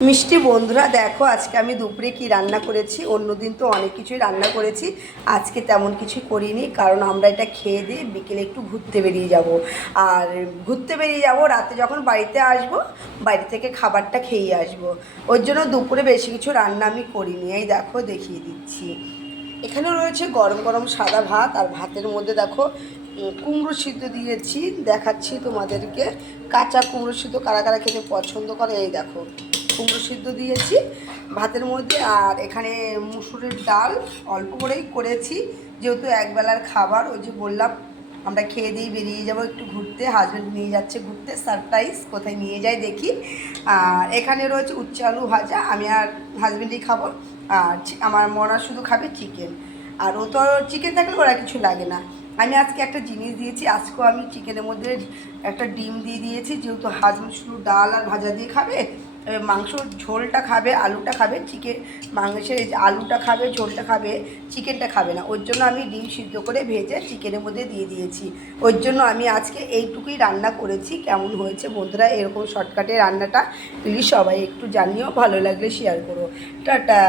মিষ্টি বন্ধুরা দেখো আজকে আমি দুপুরে কি রান্না করেছি। অন্যদিন তো অনেক কিছুই রান্না করেছি, আজকে তেমন কিছু করিনি, কারণ আমরা এটা খেয়ে দিয়ে বিকেলে একটু ঘুরতে বেরিয়ে যাব। আর ঘুরতে বেরিয়ে যাব, রাতে যখন বাড়িতে আসব বাড়ি থেকে খাবারটা খেয়ে আসব। ওর জন্য দুপুরে বেশি কিছু রান্না আমি করিনি। এই দেখো দেখিয়ে দিচ্ছি, এখানে রয়েছে গরম গরম সাদা ভাত, আর ভাতের মধ্যে দেখো কুমড়ো সিদ্ধ দিয়েছি, দেখাচ্ছি তোমাদেরকে। কাঁচা কুমড়ো সিদ্ধ কারা কারা খেতে পছন্দ করে, এই দেখো কুমড়ো সিদ্ধ দিয়েছি ভাতের মধ্যে। আর এখানে মুসুরের ডাল অল্প করেই করেছি, যেহেতু একবেলার খাবার। ওই যে বললাম আমরা খেয়ে দিয়ে বেরিয়ে যাব একটু ঘুরতে, হাজব্যান্ড নিয়ে যাচ্ছে ঘুরতে, সারপ্রাইজ, কোথায় নিয়ে যায় দেখি। আর এখানে রয়েছে উচ্ছে আলু ভাজা, আমি আর হাজব্যান্ডই খাবো। আর আমার মনা শুধু খাবে চিকেন, আর ও তো চিকেন থাকলে ওরা কিছু লাগে না। আমি আজকে একটা জিনিস দিয়েছি, আজকেও আমি চিকেনের মধ্যে একটা ডিম দিয়ে দিয়েছি, যেহেতু হাজব্যান্ড শুধু ডাল আর ভাজা দিয়ে খাবে, মাংসর ঝোলটা খাবে, আলুটা খাবে, চিকেন মাংসের আলুটা খাবে, ঝোলটা খাবে, চিকেনটা খাবে না। ওর জন্য আমি ডিম সিদ্ধ করে ভেজে চিকেনের মধ্যে দিয়ে দিয়েছি। ওর জন্য আমি আজকে এইটুকুই রান্না করেছি। কেমন হয়েছে বন্ধুরা এরকম শর্টকাটে রান্নাটা, প্লিজ সবাই একটু জানিও, ভালো লাগলে শেয়ার করো। টাটা।